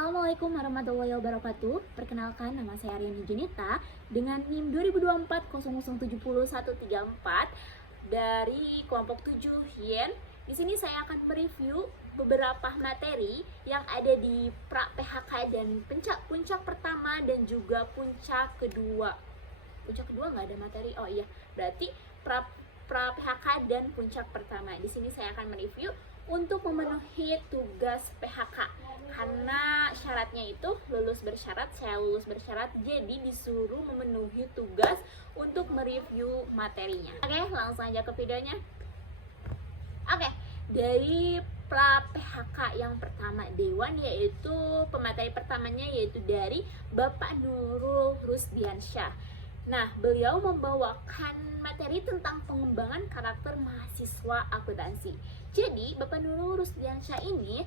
Assalamualaikum warahmatullahi wabarakatuh. Perkenalkan, nama saya Aryani Junita dengan NIM 202400700134 dari kelompok 7 Yen. Di sini saya akan mereview beberapa materi yang ada di pra PHK dan puncak pertama dan juga puncak kedua. Puncak kedua nggak ada materi. Oh iya, berarti pra PHK dan puncak pertama. Di sini saya akan mereview untuk memenuhi tugas PHK. Karena syaratnya itu lulus bersyarat, saya lulus bersyarat, jadi disuruh memenuhi tugas untuk mereview materinya. Oke, langsung aja ke videonya. Oke, dari pra PHK yang pertama Dewan, yaitu pemateri pertamanya yaitu dari Bapak Nurul Rusdiansyah. Nah, beliau membawakan materi tentang pengembangan karakter mahasiswa akuntansi. Jadi, Bapak Nurul Rusdiansyah ini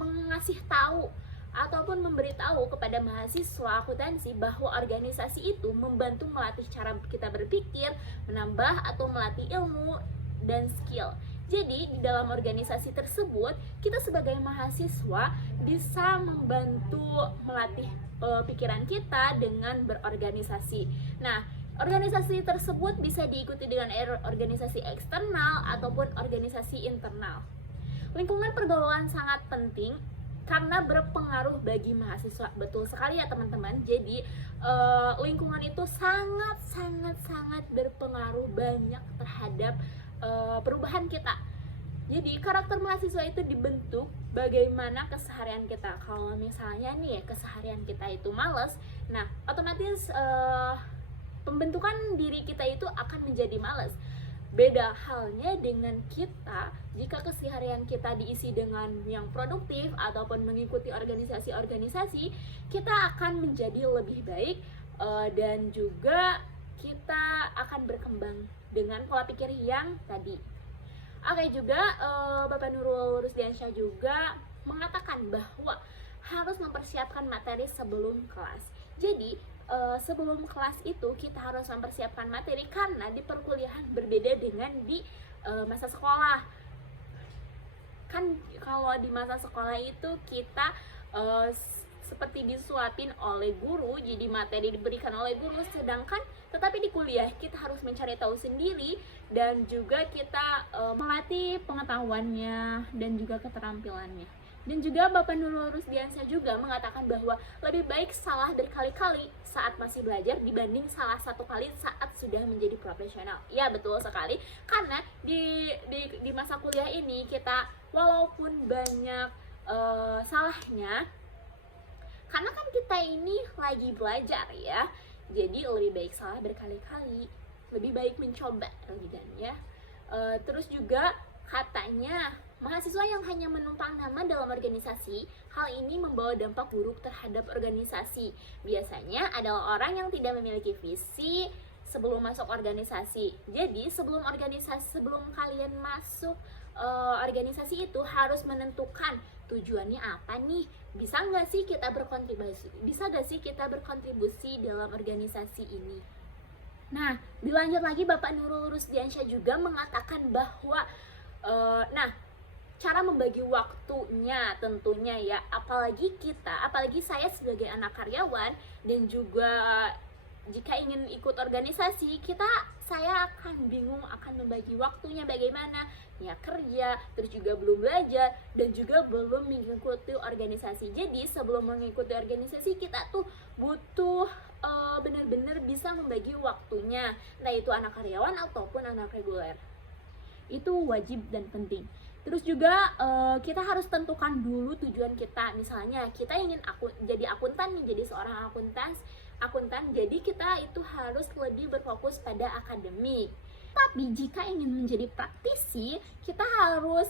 mengasih tahu ataupun memberitahu kepada mahasiswa akuntansi bahwa organisasi itu membantu melatih cara kita berpikir, menambah atau melatih ilmu dan skill. Jadi di dalam organisasi tersebut kita sebagai mahasiswa bisa membantu melatih pikiran kita dengan berorganisasi. Nah, organisasi tersebut bisa diikuti dengan organisasi eksternal ataupun organisasi internal. Lingkungan pergaulan sangat penting karena berpengaruh bagi mahasiswa. Betul sekali ya teman-teman. Jadi lingkungan itu sangat berpengaruh banyak terhadap perubahan kita. Jadi karakter mahasiswa itu dibentuk bagaimana keseharian kita. Kalau misalnya nih keseharian kita itu malas, nah otomatis pembentukan diri kita itu akan menjadi malas. Beda halnya dengan kita jika keseharian kita diisi dengan yang produktif ataupun mengikuti organisasi-organisasi, kita akan menjadi lebih baik dan juga kita akan berkembang dengan pola pikir yang tadi. Oke, juga Bapak Nurul Rusdiansyah juga mengatakan bahwa harus mempersiapkan materi sebelum kelas. Jadi sebelum kelas itu kita harus mempersiapkan materi karena di perkuliahan berbeda dengan di masa sekolah. Kan kalau di masa sekolah itu kita seperti disuapin oleh guru, jadi materi diberikan oleh guru, sedangkan tetapi di kuliah kita harus mencari tahu sendiri dan juga kita melatih pengetahuannya dan juga keterampilannya. Dan juga Bapak Nurul Rusdiansyah juga mengatakan bahwa lebih baik salah berkali-kali saat masih belajar dibanding salah satu kali saat sudah menjadi profesional. Ya, betul sekali. Karena di masa kuliah ini kita walaupun banyak salahnya, karena kan kita ini lagi belajar ya. Jadi lebih baik salah berkali-kali, lebih baik mencoba ya. Terus juga katanya mahasiswa yang hanya menumpang nama dalam organisasi, hal ini membawa dampak buruk terhadap organisasi. Biasanya adalah orang yang tidak memiliki visi sebelum masuk organisasi. Jadi sebelum kalian masuk organisasi itu harus menentukan tujuannya apa nih. Bisa nggak sih kita berkontribusi dalam organisasi ini? Nah, dilanjut lagi Bapak Nurul Rusdiansyah juga mengatakan bahwa cara membagi waktunya tentunya ya, apalagi saya sebagai anak karyawan dan juga jika ingin ikut organisasi, saya akan bingung akan membagi waktunya bagaimana ya, kerja, terus juga belum belajar dan juga belum mengikuti organisasi. Jadi sebelum mengikuti organisasi kita tuh butuh benar-benar bisa membagi waktunya, nah itu anak karyawan ataupun anak reguler. Itu wajib dan penting. Terus juga kita harus tentukan dulu tujuan kita. Misalnya kita ingin jadi akuntan, menjadi seorang akuntan, jadi kita itu harus lebih berfokus pada akademik. Tapi jika ingin menjadi praktisi, kita harus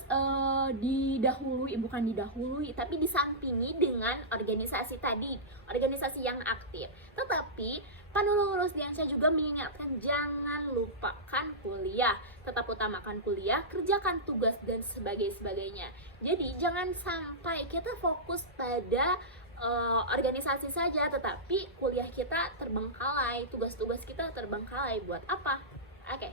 tapi disampingi dengan organisasi tadi, organisasi yang aktif. Tetapi Pak Nurul Rusdiansyah juga mengingatkan jangan lupakan kuliah, tetap utamakan kuliah, kerjakan tugas dan sebagainya. Jadi jangan sampai kita fokus pada organisasi saja, tetapi kuliah kita terbengkalai, tugas-tugas kita terbengkalai. Buat apa? Oke.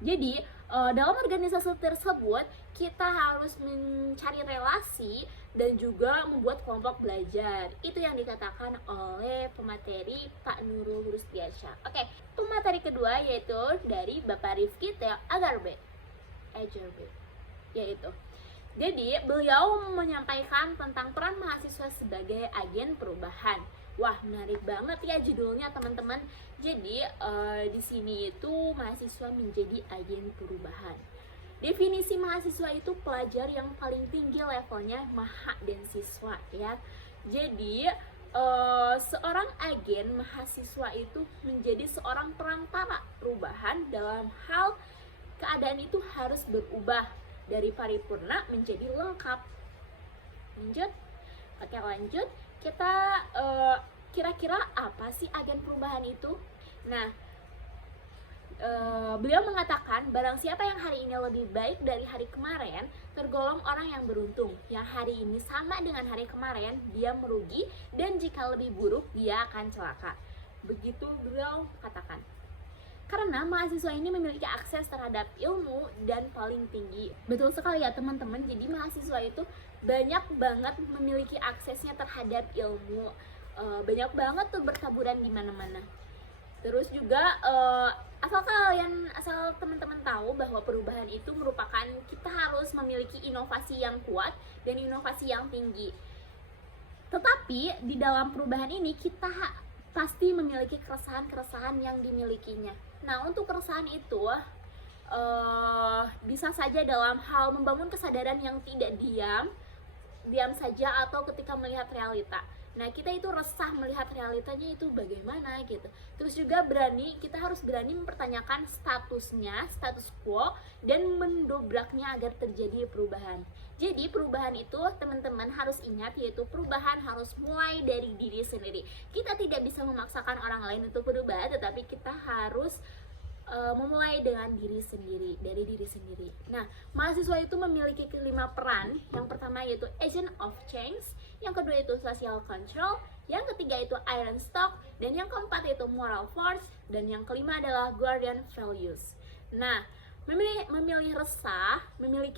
Jadi dalam organisasi tersebut kita harus mencari relasi dan juga membuat kelompok belajar. Itu yang dikatakan oleh pemateri Pak Nurul Rustiansyah. Oke, pemateri kedua yaitu dari Bapak Rifki Theo Agarbe, yaitu. Jadi beliau menyampaikan tentang peran mahasiswa sebagai agen perubahan. Wah, menarik banget ya judulnya teman-teman. Jadi di sini itu mahasiswa menjadi agen perubahan. Definisi mahasiswa itu pelajar yang paling tinggi levelnya maha dan siswa ya. Jadi seorang agen mahasiswa itu menjadi seorang perantara perubahan dalam hal keadaan itu harus berubah dari paripurna menjadi lengkap. Lanjut. Oke, lanjut. Kita kira-kira apa sih agen perubahan itu? Nah, beliau mengatakan barang siapa yang hari ini lebih baik dari hari kemarin tergolong orang yang beruntung. Yang hari ini sama dengan hari kemarin dia merugi, dan jika lebih buruk dia akan celaka. Begitu beliau katakan. Karena mahasiswa ini memiliki akses terhadap ilmu dan paling tinggi. Betul sekali ya teman-teman. Jadi mahasiswa itu banyak banget memiliki aksesnya terhadap ilmu. Banyak banget tuh bertaburan di mana-mana. Terus juga asal teman-teman tahu bahwa perubahan itu merupakan kita harus memiliki inovasi yang kuat dan inovasi yang tinggi. Tetapi di dalam perubahan ini kita pasti memiliki keresahan-keresahan yang dimilikinya. Nah, untuk keresahan itu bisa saja dalam hal membangun kesadaran yang tidak diam saja atau ketika melihat realita. Nah, kita itu resah melihat realitanya itu bagaimana gitu. Terus juga kita harus berani mempertanyakan status quo dan mendobraknya agar terjadi perubahan. Jadi perubahan itu teman-teman harus ingat, yaitu perubahan harus mulai dari diri sendiri. Kita tidak bisa memaksakan orang lain untuk berubah, tetapi kita harus memulai dengan dari diri sendiri. Nah, mahasiswa itu memiliki 5 peran. Yang pertama yaitu agent of change, yang kedua itu social control, yang ketiga itu iron stock, dan yang keempat itu moral force, dan yang kelima adalah guardian values. Nah, memiliki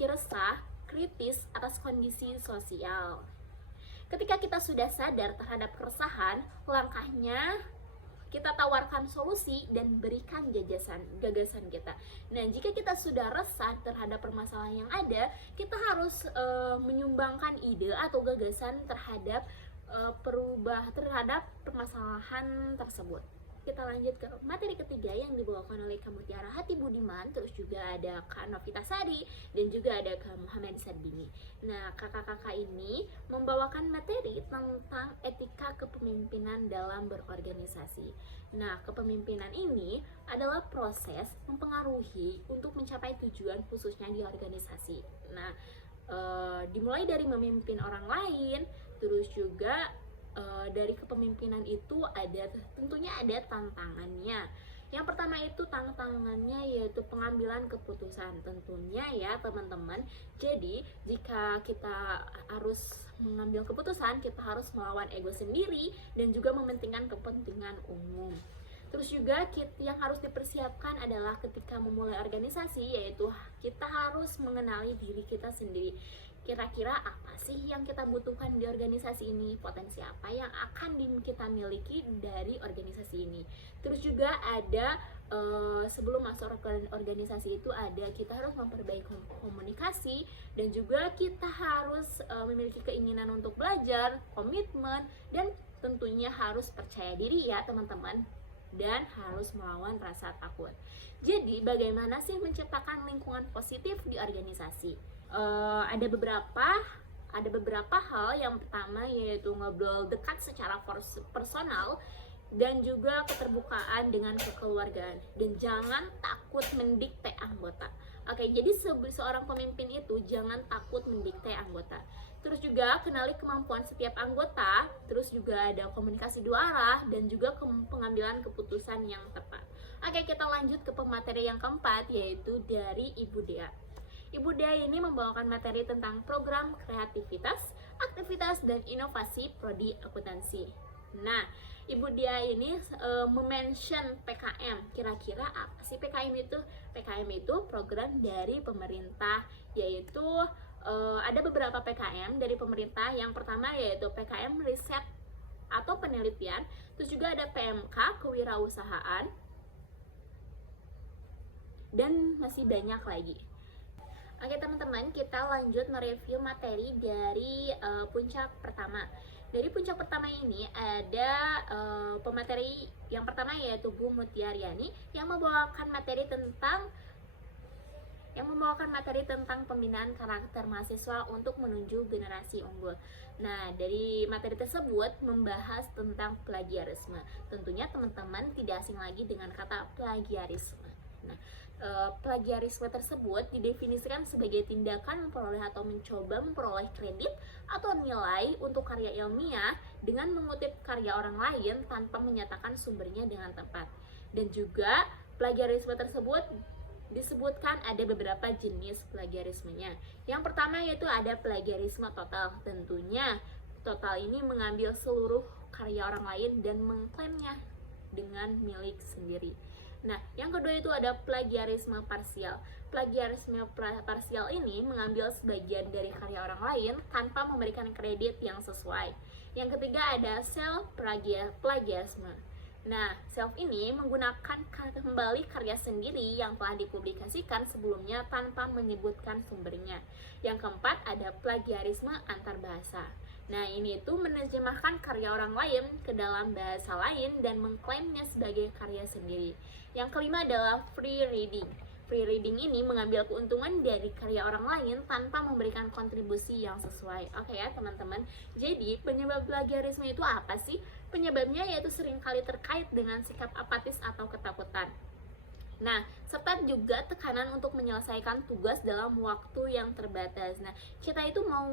resah kritis atas kondisi sosial. Ketika kita sudah sadar terhadap keresahan, langkahnya kita tawarkan solusi dan berikan gagasan kita. Nah, jika kita sudah resah terhadap permasalahan yang ada, kita harus menyumbangkan ide atau gagasan terhadap terhadap permasalahan tersebut. Kita lanjut ke materi ketiga yang dibawakan oleh Kak Mutiara Hati Budiman, terus juga ada Kak Novita Sari, dan juga ada Kak Muhammad Sardini. Nah, kakak-kakak ini membawakan materi tentang etika kepemimpinan dalam berorganisasi. Nah, kepemimpinan ini adalah proses mempengaruhi untuk mencapai tujuan khususnya di organisasi. Nah, dimulai dari memimpin orang lain, terus juga dari kepemimpinan itu tentunya ada tantangannya. Yang pertama itu tantangannya yaitu pengambilan keputusan tentunya ya teman-teman. Jadi jika kita harus mengambil keputusan, kita harus melawan ego sendiri dan juga mementingkan kepentingan umum. Terus juga yang harus dipersiapkan adalah ketika memulai organisasi, yaitu kita harus mengenali diri kita sendiri. Kira-kira apa sih yang kita butuhkan di organisasi ini? Potensi apa yang akan kita miliki dari organisasi ini? Terus juga ada sebelum masuk organisasi itu kita harus memperbaiki komunikasi, dan juga kita harus memiliki keinginan untuk belajar, komitmen, dan tentunya harus percaya diri ya teman-teman, dan harus melawan rasa takut. Jadi bagaimana sih menciptakan lingkungan positif di organisasi? Ada beberapa hal. Yang pertama yaitu ngobrol dekat secara personal, dan juga keterbukaan dengan kekeluargaan, dan jangan takut mendikte anggota. Oke, jadi seorang pemimpin itu jangan takut mendikte anggota. Terus juga kenali kemampuan setiap anggota, terus juga ada komunikasi 2 arah, dan juga pengambilan keputusan yang tepat. Oke, kita lanjut ke pemateri yang keempat, yaitu dari Ibu Dea. Ibu Dea ini membawakan materi tentang program kreativitas, aktivitas, dan inovasi prodi akuntansi. Nah, Ibu Dia ini mention PKM. Kira-kira apa sih PKM itu? PKM itu program dari pemerintah, yaitu ada beberapa PKM dari pemerintah. Yang pertama yaitu PKM riset atau penelitian, terus juga ada PMK kewirausahaan, dan masih banyak lagi. Oke teman-teman, kita lanjut mereview materi dari puncak pertama. Dari puncak pertama ini ada pemateri yang pertama yaitu Bu Mutiaryani yang membawakan materi tentang pembinaan karakter mahasiswa untuk menuju generasi unggul. Nah, dari materi tersebut membahas tentang plagiarisme. Tentunya teman-teman tidak asing lagi dengan kata plagiarisme. Nah, plagiarisme tersebut didefinisikan sebagai tindakan memperoleh atau mencoba memperoleh kredit atau nilai untuk karya ilmiah dengan mengutip karya orang lain tanpa menyatakan sumbernya dengan tepat. Dan juga plagiarisme tersebut disebutkan ada beberapa jenis plagiarismenya. Yang pertama yaitu ada plagiarisme total. Tentunya total ini mengambil seluruh karya orang lain dan mengklaimnya dengan milik sendiri. Nah, yang kedua itu ada plagiarisme parsial. Plagiarisme parsial ini mengambil sebagian dari karya orang lain tanpa memberikan kredit yang sesuai. Yang ketiga ada self plagiarisme. Nah, self ini menggunakan kembali karya sendiri yang telah dipublikasikan sebelumnya tanpa menyebutkan sumbernya. Yang keempat ada plagiarisme antar bahasa. Nah, ini itu menerjemahkan karya orang lain ke dalam bahasa lain dan mengklaimnya sebagai karya sendiri. Yang kelima adalah free reading. Free reading ini mengambil keuntungan dari karya orang lain tanpa memberikan kontribusi yang sesuai. Oke ya teman-teman, jadi penyebab plagiarisme itu apa sih? Penyebabnya yaitu seringkali terkait dengan sikap apatis atau ketakutan. Nah, serta juga tekanan untuk menyelesaikan tugas dalam waktu yang terbatas. Nah, kita itu mau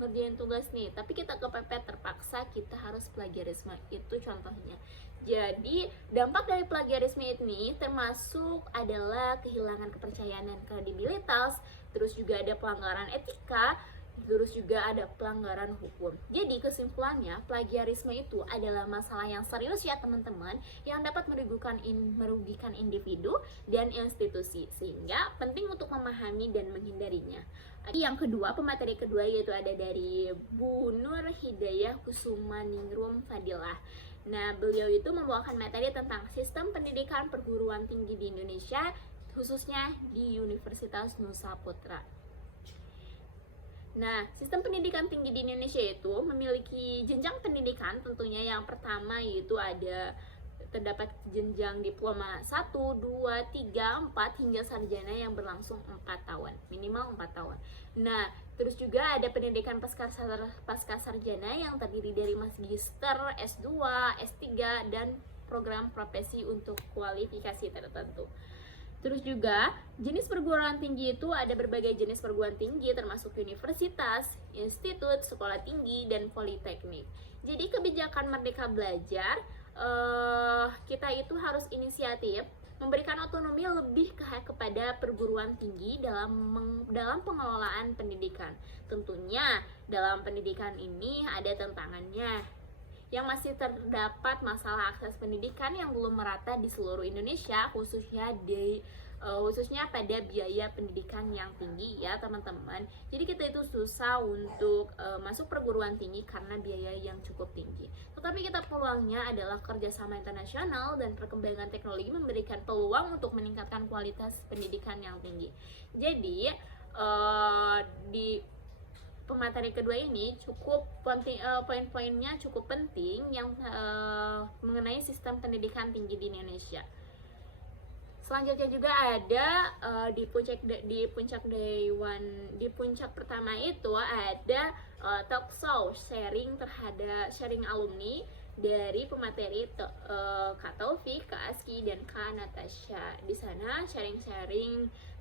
ngerjain tugas nih, tapi kita kepepet terpaksa kita harus plagiarisme. Itu contohnya. Jadi, dampak dari plagiarisme ini termasuk adalah kehilangan kepercayaan dan kredibilitas, terus juga ada pelanggaran etika, terus juga ada pelanggaran hukum. Jadi kesimpulannya, plagiarisme itu adalah masalah yang serius ya teman-teman, yang dapat merugikan individu dan institusi, sehingga penting untuk memahami dan menghindarinya. Yang kedua, pemateri kedua yaitu ada dari Bu Nur Hidayah Kusumaningrum Fadilah. Nah, beliau itu membawakan materi tentang sistem pendidikan perguruan tinggi di Indonesia, khususnya di Universitas Nusa Putra. Nah, sistem pendidikan tinggi di Indonesia itu memiliki jenjang pendidikan. Tentunya yang pertama yaitu terdapat jenjang diploma 1, 2, 3, 4 hingga sarjana yang berlangsung 4 tahun, minimal 4 tahun. Nah, terus juga ada pendidikan pasca sarjana yang terdiri dari magister, S2, S3 dan program profesi untuk kualifikasi tertentu. Terus juga jenis perguruan tinggi itu ada berbagai jenis perguruan tinggi termasuk universitas, institut, sekolah tinggi, dan politeknik. Jadi kebijakan Merdeka Belajar kita itu harus inisiatif memberikan otonomi lebih kepada perguruan tinggi dalam pengelolaan pendidikan. Tentunya dalam pendidikan ini ada tantangannya, yang masih terdapat masalah akses pendidikan yang belum merata di seluruh Indonesia, khususnya pada biaya pendidikan yang tinggi ya teman-teman. Jadi kita itu susah untuk masuk perguruan tinggi karena biaya yang cukup tinggi. Tetapi kita peluangnya adalah kerjasama internasional dan perkembangan teknologi memberikan peluang untuk meningkatkan kualitas pendidikan yang tinggi. Jadi di pemateri kedua ini cukup poin-poinnya cukup penting yang mengenai sistem pendidikan tinggi di Indonesia. Selanjutnya juga ada di puncak pertama itu ada talk show sharing alumni dari pemateri Kak Taufik, Kak Aski, dan Kak Natasha. Di sana sharing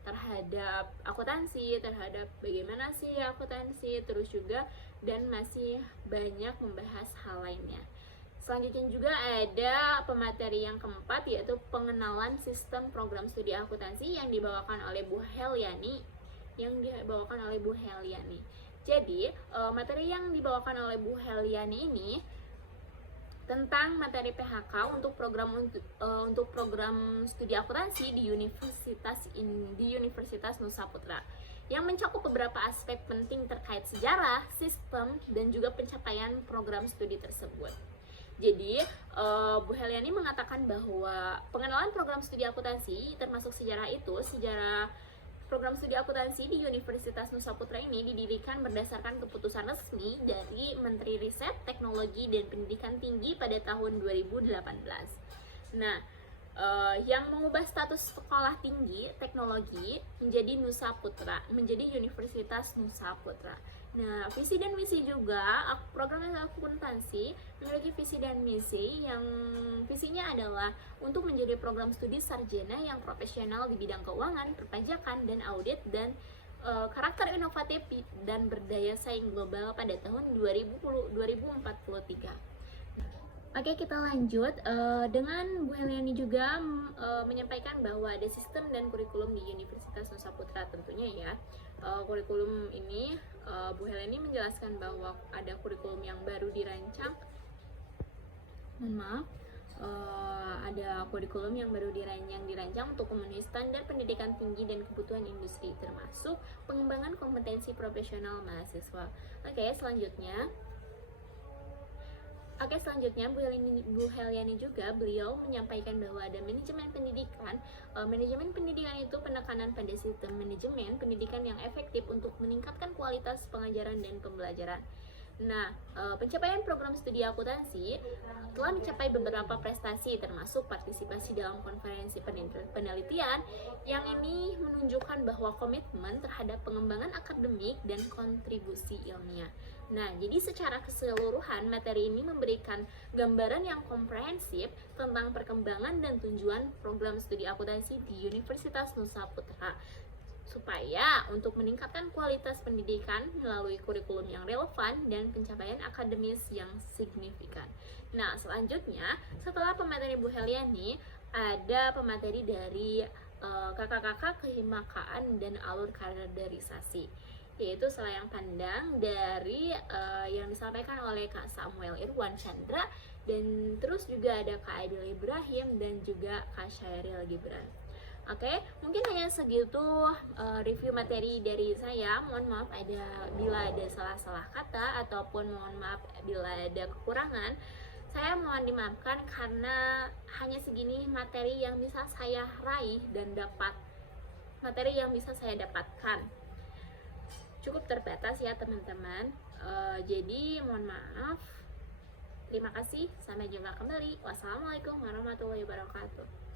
terhadap akuntansi, terhadap bagaimana sih akuntansi, terus juga dan masih banyak membahas hal lainnya. Selanjutnya juga ada pemateri yang keempat yaitu pengenalan sistem program studi akuntansi yang dibawakan oleh Bu Heliani. Jadi materi yang dibawakan oleh Bu Heliani ini tentang materi PHK untuk program studi akuntansi di Universitas Nusa Putra yang mencakup beberapa aspek penting terkait sejarah, sistem, dan juga pencapaian program studi tersebut. Jadi, Bu Heliani mengatakan bahwa pengenalan program studi akuntansi termasuk sejarah program studi akuntansi di Universitas Nusa Putra ini didirikan berdasarkan keputusan resmi dari Menteri Riset, Teknologi, dan Pendidikan Tinggi pada tahun 2018. Nah, yang mengubah status sekolah tinggi teknologi menjadi Universitas Nusa Putra. Nah, visi dan misi juga program akuntansi memiliki visi dan misi yang visinya adalah untuk menjadi program studi sarjana yang profesional di bidang keuangan, perpajakan, dan audit, dan karakter inovatif dan berdaya saing global pada tahun 2043. Oke, kita lanjut dengan Bu Heliani juga menyampaikan bahwa ada sistem dan kurikulum di Universitas Nusa Putra tentunya ya. Kurikulum ini Bu Heliani menjelaskan bahwa ada kurikulum yang baru dirancang. Ada kurikulum yang baru dirancang untuk memenuhi standar pendidikan tinggi dan kebutuhan industri, termasuk pengembangan kompetensi profesional mahasiswa. Selanjutnya Bu Heliani juga beliau menyampaikan bahwa ada manajemen pendidikan. Manajemen pendidikan itu penekanan pada sistem manajemen pendidikan yang efektif untuk meningkatkan kualitas pengajaran dan pembelajaran. Nah, pencapaian program studi akuntansi telah mencapai beberapa prestasi, termasuk partisipasi dalam konferensi penelitian yang ini menunjukkan bahwa komitmen terhadap pengembangan akademik dan kontribusi ilmiah. Nah, jadi secara keseluruhan materi ini memberikan gambaran yang komprehensif tentang perkembangan dan tujuan program studi akuntansi di Universitas Nusa Putra, supaya untuk meningkatkan kualitas pendidikan melalui kurikulum yang relevan dan pencapaian akademis yang signifikan. Nah, selanjutnya setelah pemateri Bu Heliani, ada pemateri dari kakak-kakak kehimakaan dan alur kaderisasi, yaitu selayang pandang dari yang disampaikan oleh Kak Samuel Irwan Chandra, dan terus juga ada Kak Adil Ibrahim dan juga Kak Syairil Gibran. Oke, mungkin hanya segitu review materi dari saya. Mohon maaf bila ada salah-salah kata, ataupun mohon maaf bila ada kekurangan. Saya mohon dimaafkan karena hanya segini materi yang bisa saya raih dan materi yang bisa saya dapatkan. Cukup terbatas ya teman-teman. Jadi mohon maaf. Terima kasih. Sampai jumpa kembali. Wassalamualaikum warahmatullahi wabarakatuh.